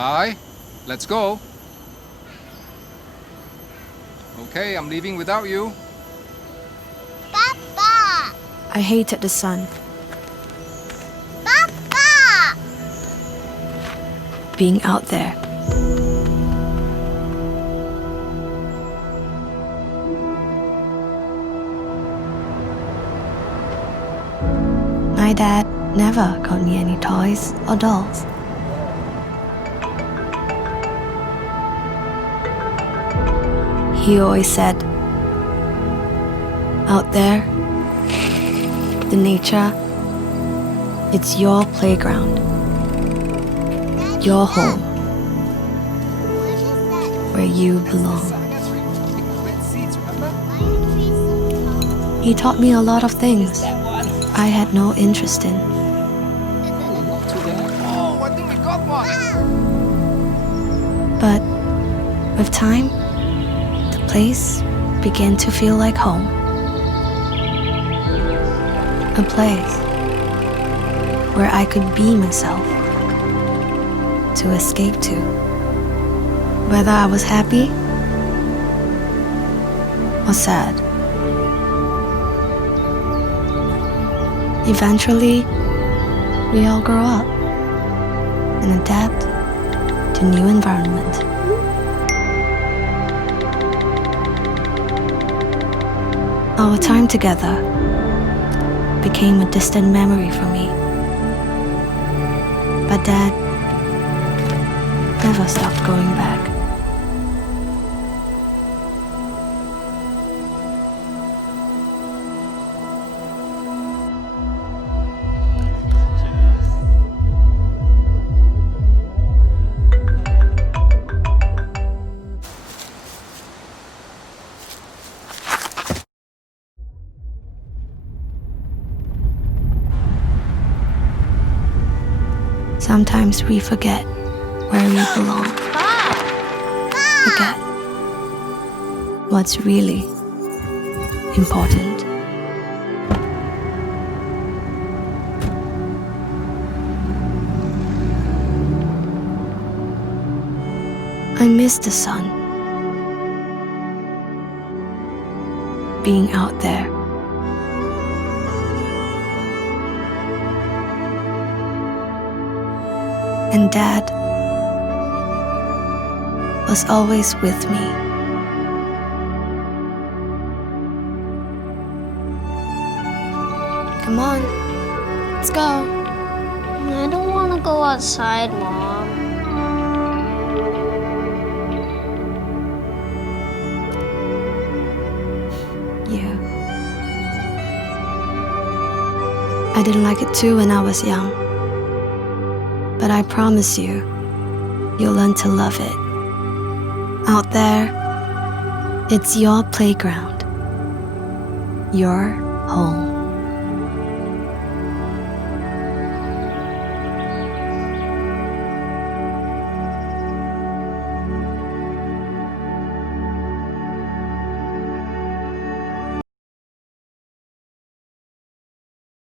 Hi, let's go. Okay, I'm leaving without you. Papa! I hated the sun. Papa! Being out there. My dad never got me any toys or dolls. He always said, out there, the nature, it's your playground, your home, where you belong. He taught me a lot of things I had no interest in. Oh, I think we got one. But with time, the place began to feel like home. A place where I could be myself, to escape to. Whether I was happy or sad. Eventually, we all grow up and adapt to new environment. Our time together became a distant memory for me. But Dad never stopped going back. Sometimes we forget where we belong. Forget what's really important. I miss the sun. Being out there. And Dad was always with me. Come on, let's go. I don't want to go outside, Mom. Yeah. I didn't like it too when I was young. But I promise you, you'll learn to love it. Out there, it's your playground, your home.